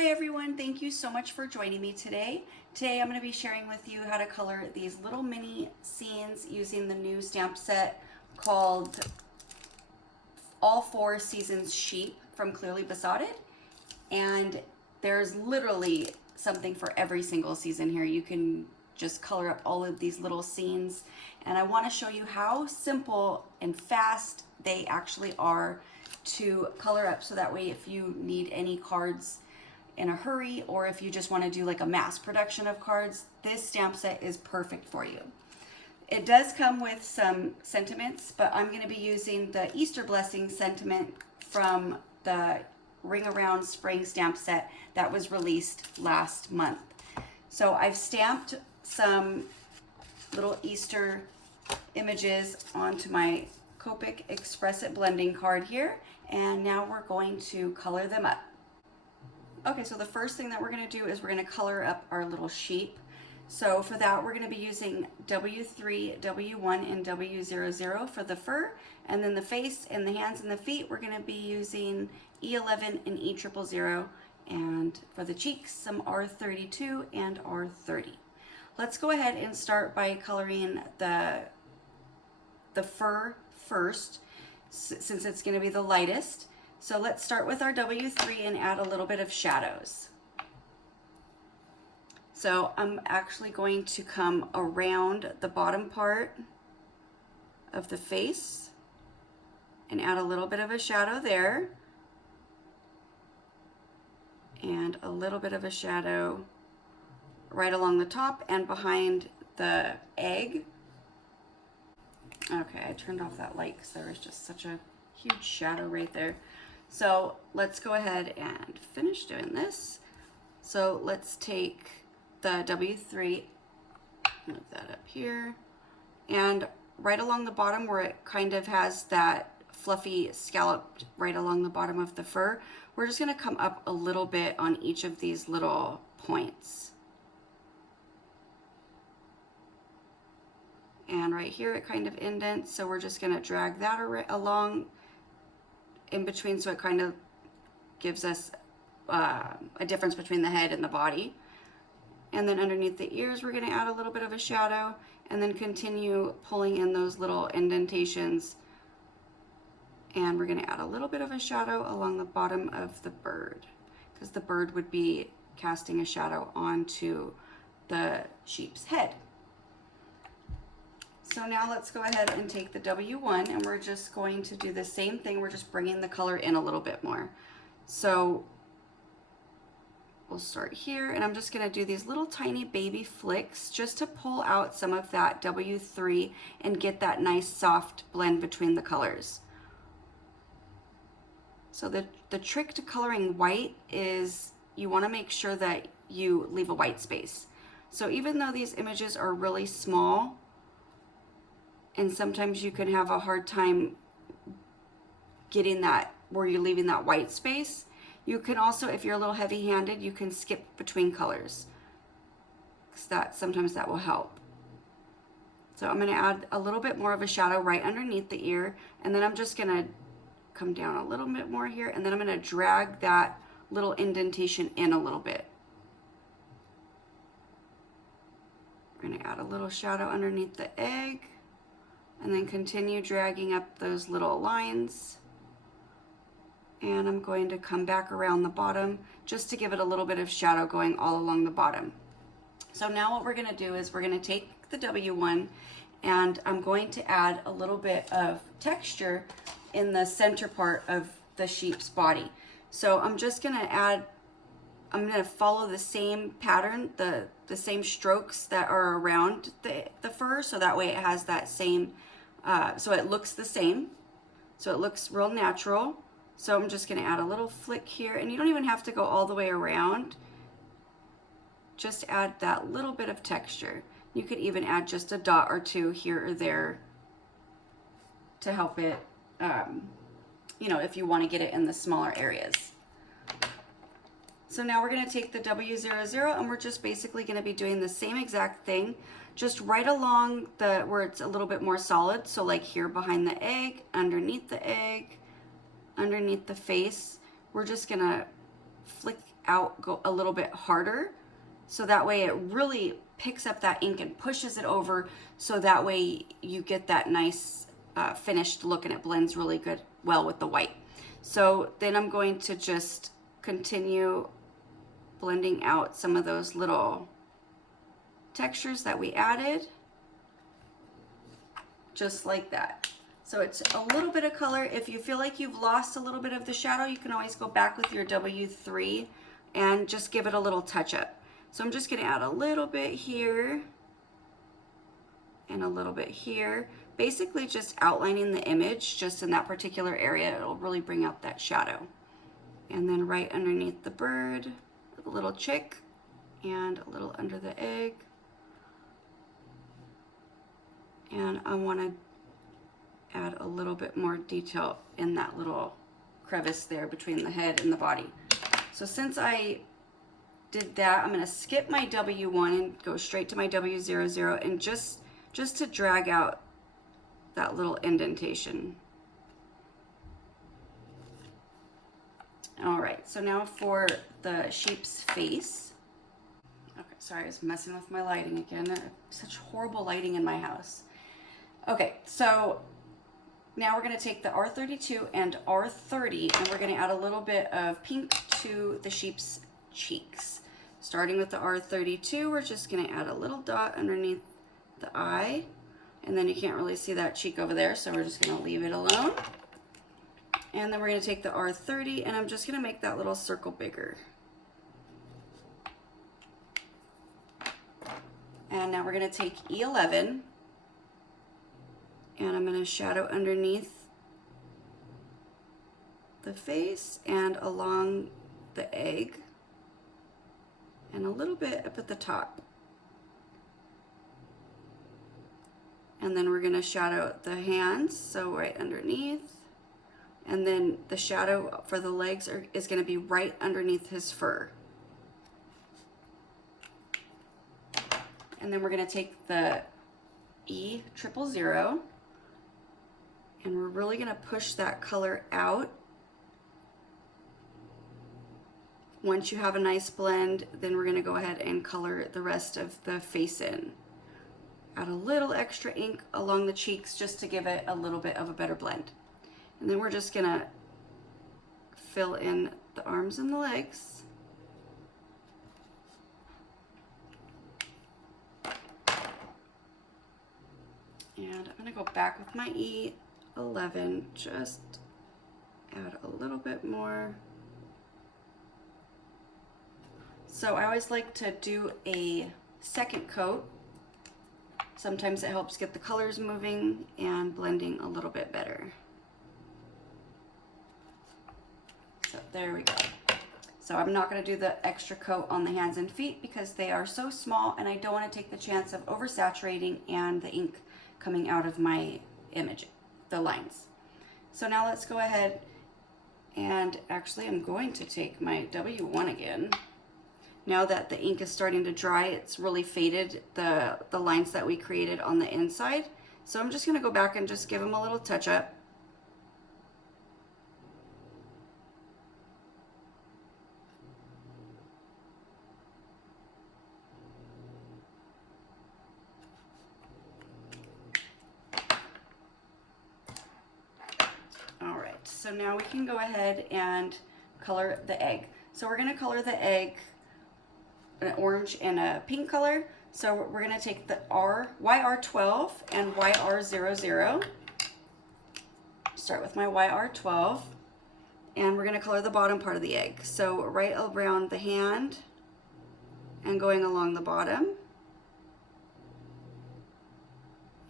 Hi everyone, thank you so much for joining me today. Today I'm going to be sharing with you how to color these little mini scenes using the new stamp set called All Four Seasons Sheep from Clearly Besotted. And there's literally something for every single season here. You can just color up all of these little scenes. And I want to show you how simple and fast they actually are to color up, so that way if you need any cards in a hurry, or if you just want to do like a mass production of cards, this stamp set is perfect for you. It does come with some sentiments, but I'm going to be using the Easter Blessing sentiment from the Ring Around Spring stamp set that was released last month. So I've stamped some little Easter images onto my Copic Express It blending card here, and now we're going to color them up. Okay, so the first thing that we're going to do is we're going to color up our little sheep. So for that, we're going to be using W3, W1, and W00 for the fur, and then the face and the hands and the feet, we're going to be using E11 and E000, and for the cheeks, some R32 and R30. Let's go ahead and start by coloring the fur first, since it's going to be the lightest. So let's start with our W3 and add a little bit of shadows. So I'm actually going to come around the bottom part of the face and add a little bit of a shadow there, and a little bit of a shadow right along the top and behind the egg. Okay, I turned off that light because there was just such a huge shadow right there. So let's go ahead and finish doing this. So let's take the W3, move that up here, and right along the bottom where it kind of has that fluffy scallop right along the bottom of the fur, we're just going to come up a little bit on each of these little points. And right here it kind of indents, so we're just going to drag that along in between, so it kind of gives us a difference between the head and the body. And then underneath the ears, we're going to add a little bit of a shadow, and then continue pulling in those little indentations. And we're going to add a little bit of a shadow along the bottom of the bird, because the bird would be casting a shadow onto the sheep's head. So now let's go ahead and take the W1, and we're just going to do the same thing. We're just bringing the color in a little bit more. So we'll start here, and I'm just going to do these little tiny baby flicks just to pull out some of that W3 and get that nice soft blend between the colors. So the trick to coloring white is you want to make sure that you leave a white space. So even though these images are really small, and sometimes you can have a hard time getting that where you're leaving that white space, you can also, if you're a little heavy-handed, you can skip between colors, because sometimes that will help. So I'm going to add a little bit more of a shadow right underneath the ear, and then I'm just going to come down a little bit more here, and then I'm going to drag that little indentation in a little bit. We're going to add a little shadow underneath the egg, and then continue dragging up those little lines. And I'm going to come back around the bottom just to give it a little bit of shadow going all along the bottom. So now what we're going to do is we're going to take the W1, and I'm going to add a little bit of texture in the center part of the sheep's body. So I'm just going to add, I'm going to follow the same pattern, the same strokes that are around the fur, so that way it has that same, so it looks the same, so it looks real natural. So I'm just going to add a little flick here, and you don't even have to go all the way around. Just add that little bit of texture. You could even add just a dot or two here or there to help it, you know, if you want to get it in the smaller areas. So now we're going to take the W00, and we're just basically going to be doing the same exact thing, just right along where it's a little bit more solid. So like here behind the egg, underneath the face, we're just going to flick out go a little bit harder, so that way it really picks up that ink and pushes it over, so that way you get that nice finished look, and it blends really well with the white. So then I'm going to just continue blending out some of those little textures that we added, just like that. So it's a little bit of color. If you feel like you've lost a little bit of the shadow, you can always go back with your W3 and just give it a little touch up. So I'm just gonna add a little bit here and a little bit here, basically just outlining the image just in that particular area. It'll really bring out that shadow. And then right underneath the bird, a little chick, and a little under the egg. And I want to add a little bit more detail in that little crevice there between the head and the body. So since I did that, I'm going to skip my W1 and go straight to my W00, and just to drag out that little indentation. All right, so now for the sheep's face. Okay, sorry, I was messing with my lighting again. Such horrible lighting in my house. Okay, so now we're going to take the R32 and R30, and we're going to add a little bit of pink to the sheep's cheeks. Starting with the R32, we're just going to add a little dot underneath the eye, and then you can't really see that cheek over there, so we're just going to leave it alone. And then we're going to take the R30, and I'm just going to make that little circle bigger. And now we're going to take E11, and I'm going to shadow underneath the face and along the egg, and a little bit up at the top. And then we're going to shadow the hands, so right underneath. And then the shadow for the legs is going to be right underneath his fur. And then we're going to take the E000, and we're really going to push that color out. Once you have a nice blend, then we're going to go ahead and color the rest of the face in. Add a little extra ink along the cheeks just to give it a little bit of a better blend. And then we're just going to fill in the arms and the legs. And I'm going to go back with my E11, just add a little bit more. So I always like to do a second coat. Sometimes it helps get the colors moving and blending a little bit better. So there we go. So I'm not going to do the extra coat on the hands and feet because they are so small, and I don't want to take the chance of oversaturating and the ink coming out of my image, the lines. So now let's go ahead, and actually I'm going to take my W1 again. Now that the ink is starting to dry, it's really faded the lines that we created on the inside. So I'm just going to go back and just give them a little touch up. All right, so now we can go ahead and color the egg. So we're going to color the egg an orange and a pink color. So we're going to take the YR12 and YR00. Start with my YR12, and we're going to color the bottom part of the egg. So right around the hand and going along the bottom,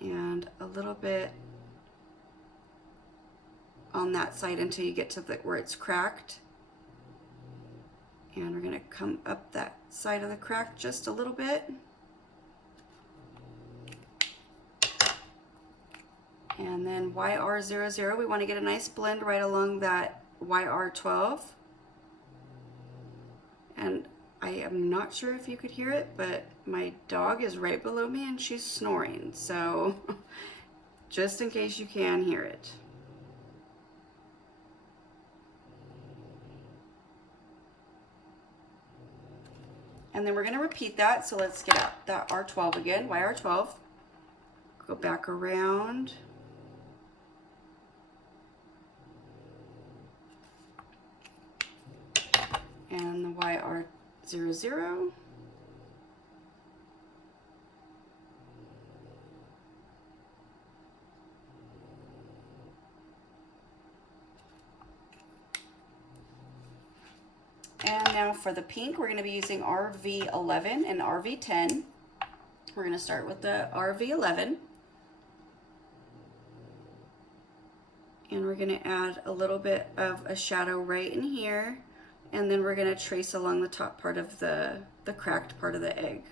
and a little bit on that side until you get to where it's cracked. And we're going to come up that side of the crack just a little bit. And then YR00, we want to get a nice blend right along that YR12. And I am not sure if you could hear it, but my dog is right below me and she's snoring. So just in case you can hear it. And then we're going to repeat that. So let's get out that R12 again. Why R12? Go back around. And the YR00. And now for the pink, we're going to be using RV11 and RV10. We're going to start with the RV11. And we're going to add a little bit of a shadow right in here. And then we're going to trace along the top part of the cracked part of the egg.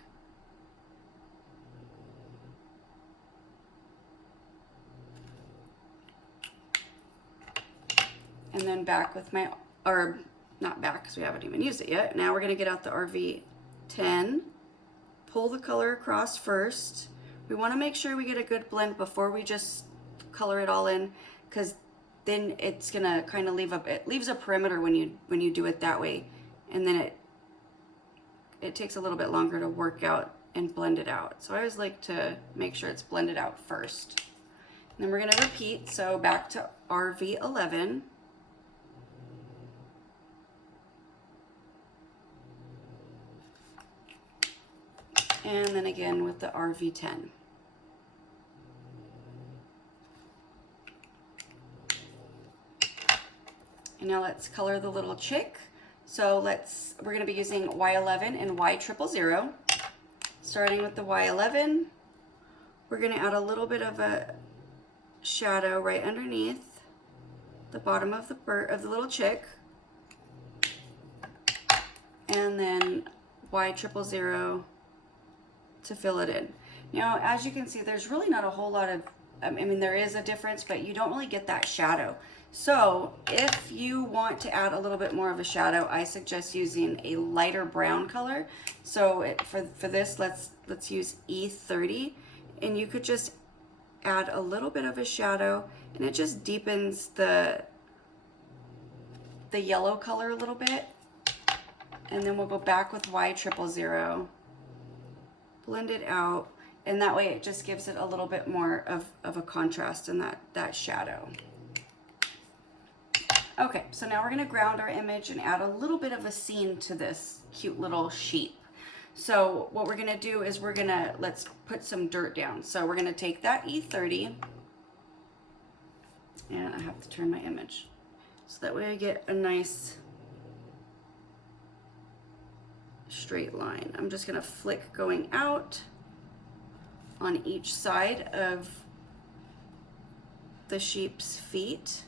And then back with my, or not back because we haven't even used it yet. Now we're going to get out the RV10, pull the color across first. We want to make sure we get a good blend before we just color it all in, because then it's going to kind of it leaves a perimeter when you do it that way, and then it takes a little bit longer to work out and blend it out. So I always like to make sure it's blended out first. And then we're going to repeat, so back to RV11. And then again with the RV10. And now let's color the little chick. So we're going to be using Y11 and Y000. Starting with the Y11, we're going to add a little bit of a shadow right underneath the bottom of the little chick. And then Y000 to fill it in. Now, as you can see, there's really not a whole lot of, I mean, there is a difference, but you don't really get that shadow. So if you want to add a little bit more of a shadow, I suggest using a lighter brown color. So for this, let's use E30, and you could just add a little bit of a shadow, and it just deepens the yellow color a little bit. And then we'll go back with Y000, blend it out, and that way it just gives it a little bit more of a contrast in that shadow. Okay, so now we're going to ground our image and add a little bit of a scene to this cute little sheep. So what we're going to do is let's put some dirt down. So we're going to take that E30, and I have to turn my image so that way I get a nice straight line. I'm just going to flick going out on each side of the sheep's feet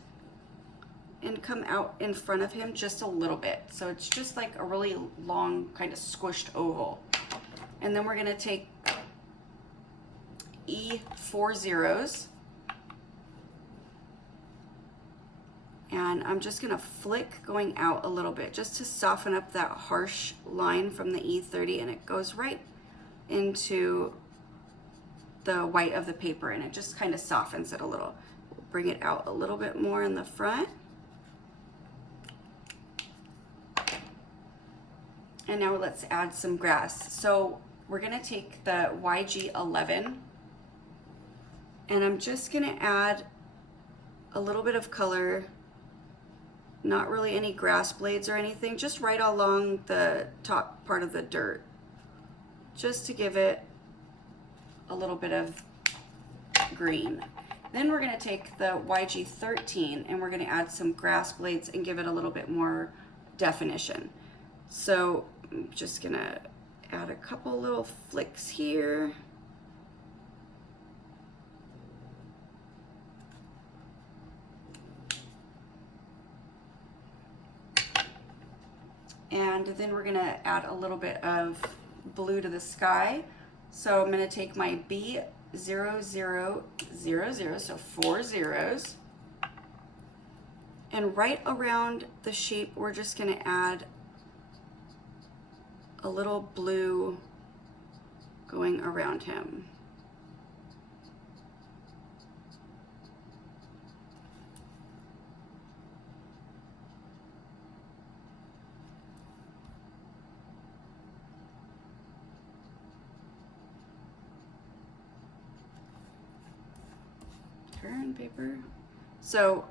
and come out in front of him just a little bit. So it's just like a really long kind of squished oval. And then we're going to take E40s, and I'm just going to flick going out a little bit just to soften up that harsh line from the E30, and it goes right into the white of the paper, and it just kind of softens it a little. We'll bring it out a little bit more in the front. And now let's add some grass. So we're going to take the YG11, and I'm just going to add a little bit of color, not really any grass blades or anything, just right along the top part of the dirt, just to give it a little bit of green. Then we're going to take the YG13 and we're going to add some grass blades and give it a little bit more definition. So I'm just going to add a couple little flicks here. And then we're going to add a little bit of blue to the sky. So I'm going to take my B0000, so 4 zeros. And right around the sheep, we're just going to add a little blue going around him. Turn paper. So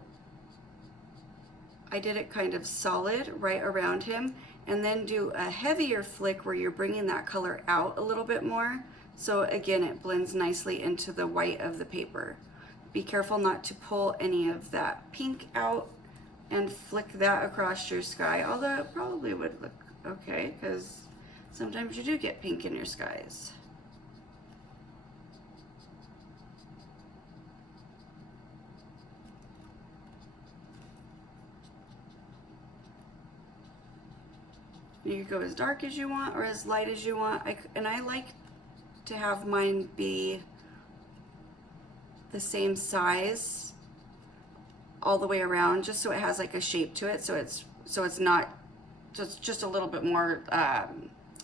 I did it kind of solid right around him, and then do a heavier flick where you're bringing that color out a little bit more. So again, it blends nicely into the white of the paper. Be careful not to pull any of that pink out, and flick that across your sky, although it probably would look okay because sometimes you do get pink in your skies. You can go as dark as you want or as light as you want. And I like to have mine be the same size all the way around, just so it has like a shape to it. So it's just a little bit more,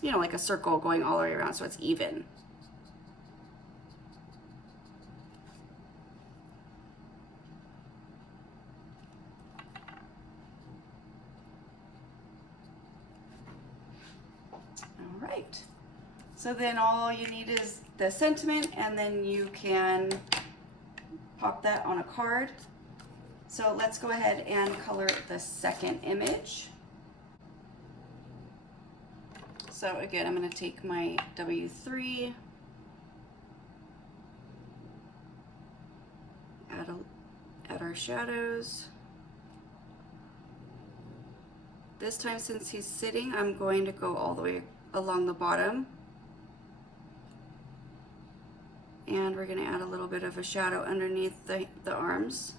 you know, like a circle going all the way around, so it's even. All right. So then all you need is the sentiment, and then you can pop that on a card. So let's go ahead and color the second image. So again, I'm going to take my W3, add our shadows. This time, since he's sitting, I'm going to go all the way along the bottom. And we're going to add a little bit of a shadow underneath the arms.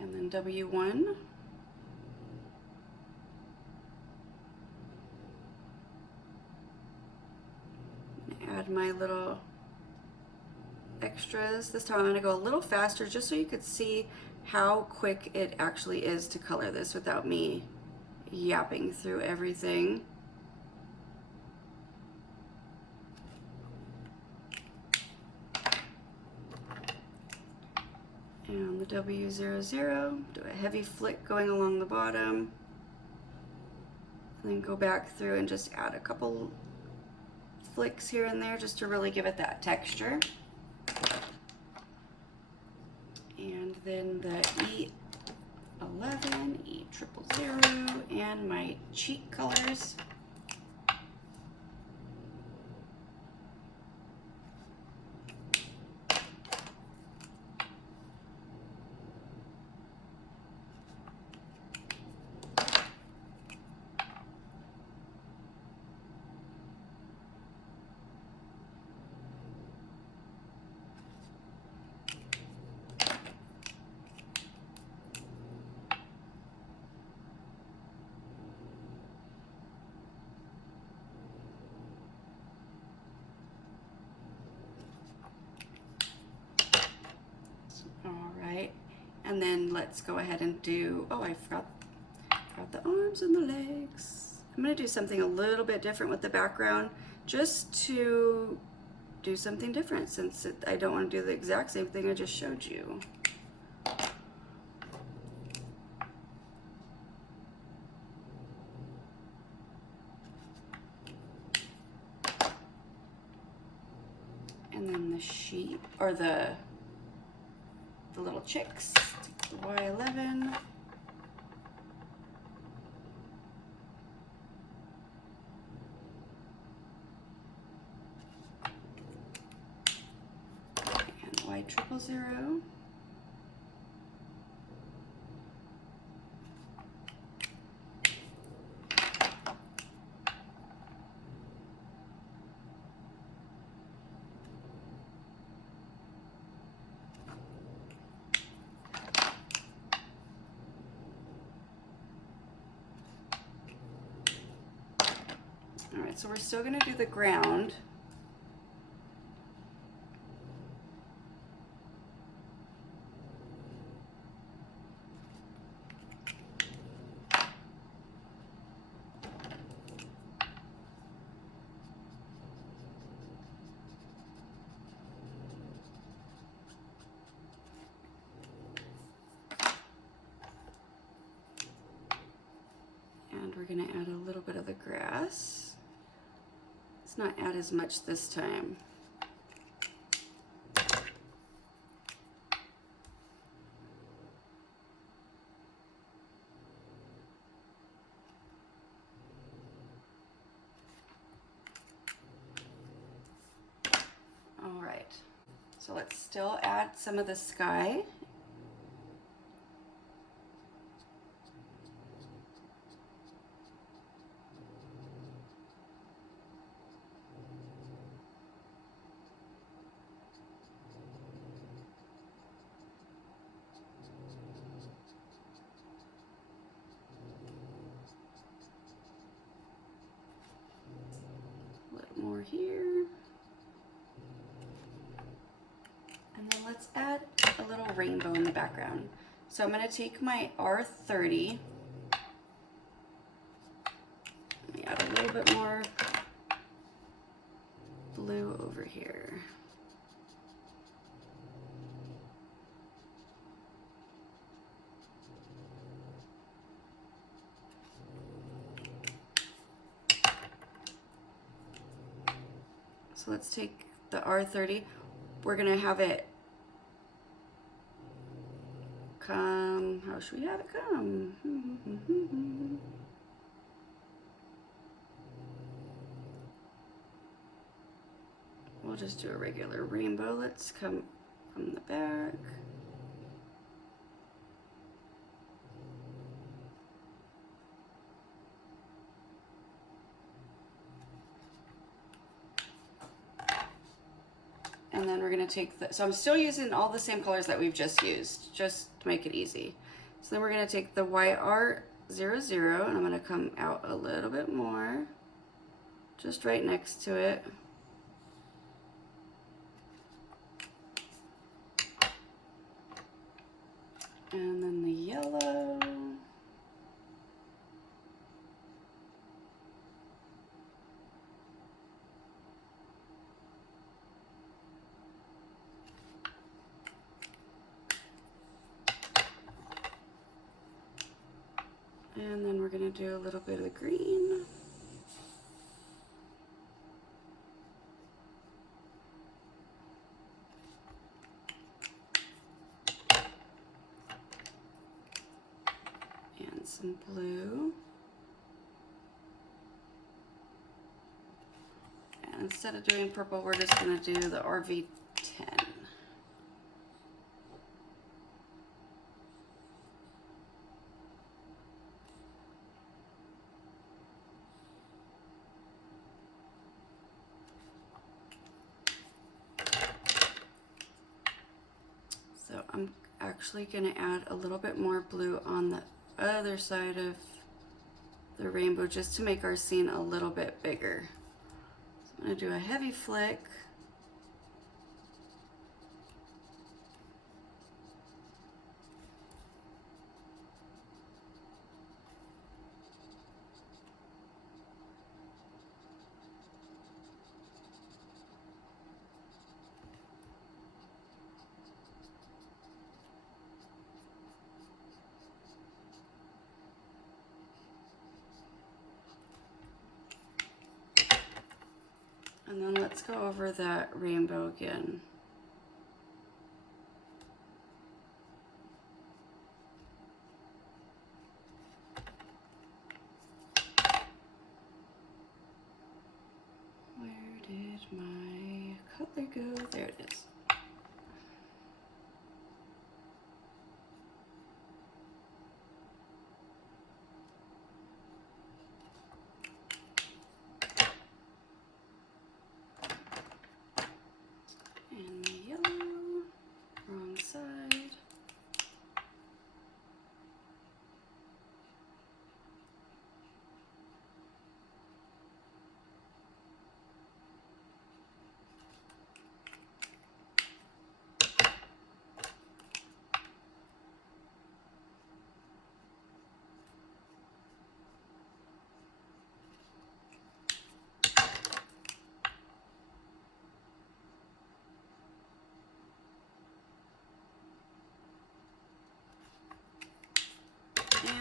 And then W1. Add my little extras. This time I'm going to go a little faster just so you could see how quick it actually is to color this without me yapping through everything. And the W00, do a heavy flick going along the bottom, and then go back through and just add a couple flicks here and there just to really give it that texture. And then the E11, E000, and my cheek colors. And then let's go ahead and do, oh, I forgot the arms and the legs. I'm going to do something a little bit different with the background, just to do something different, since I don't want to do the exact same thing I just showed you. And then the sheep, or the little chicks, the Y11. And Y000. All right, so we're still going to do the ground. less. Let's not add as much this time. All right, so let's still add some of the sky. More here, and then let's add a little rainbow in the background. So I'm going to take my R30, let me add a little bit more blue over here. So let's take the R30. We're gonna have it come, how should we have it come? We'll just do a regular rainbow. Let's come from the back. And then we're gonna take the, so I'm still using all the same colors that we've just used, just to make it easy. So then we're gonna take the YR00 and I'm gonna come out a little bit more, just right next to it. And then the yellow. And then we're going to do a little bit of green. And some blue. And instead of doing purple, we're just going to do the RV10. So I'm actually going to add a little bit more blue on the other side of the rainbow just to make our scene a little bit bigger. So I'm going to do a heavy flick. And then let's go over that rainbow again. Where did my color go? There it is. And the yellow, wrong side.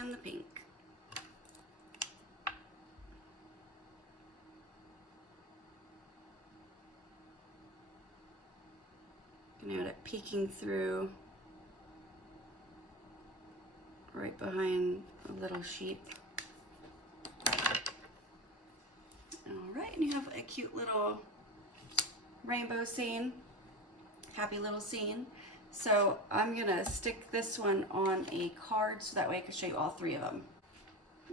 And the pink. peeking through right behind a little sheep. All right, and you have a cute little rainbow scene, happy little scene. So I'm gonna stick this one on a card so that way I can show you all three of them.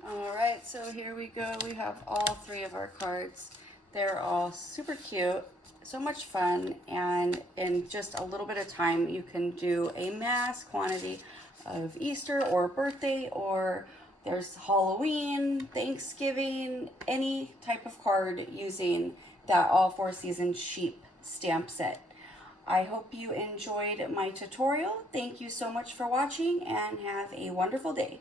All right, so here we go. We have all three of our cards. They're all super cute, so much fun, and in just a little bit of time you can do a mass quantity of Easter or birthday, or there's Halloween, Thanksgiving, any type of card using that All Four Seasons sheep stamp set. I hope you enjoyed my tutorial. Thank you so much for watching and have a wonderful day.